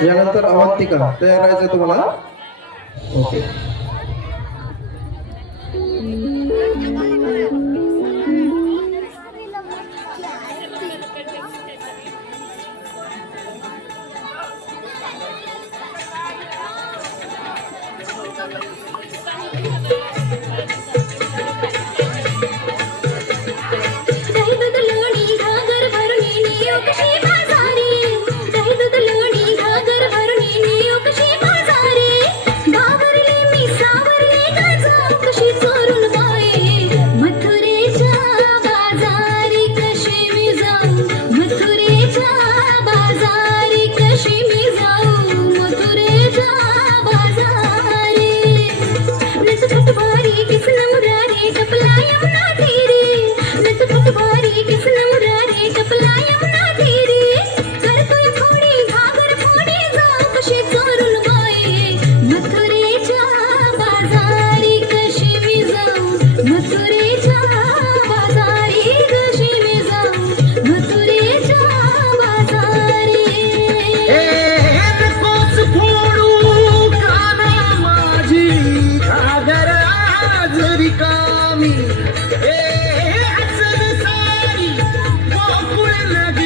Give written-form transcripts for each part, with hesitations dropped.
यानंतर अवंतिका तयार राहायचं तुम्हाला. ओके.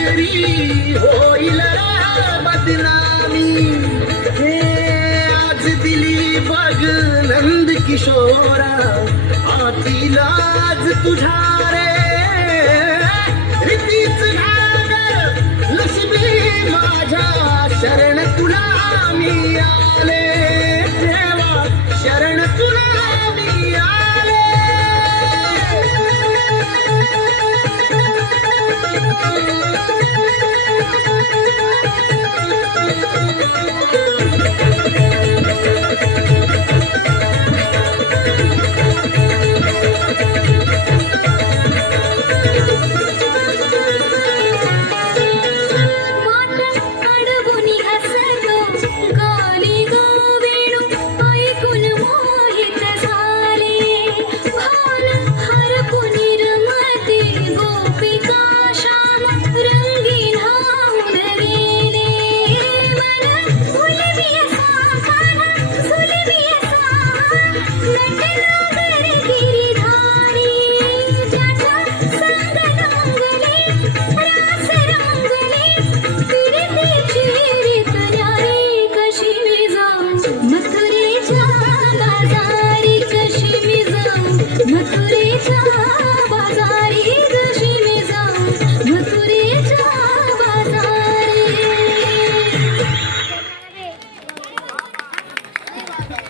होईल बदनामी हे आज दिली बघ नंद किशोरा आतीला आज तुझ्या रे रीतीच घागर लक्ष्मी माझ्या शरण तुला मी आले देवा शरण तुला मी आले.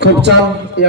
खूप छान.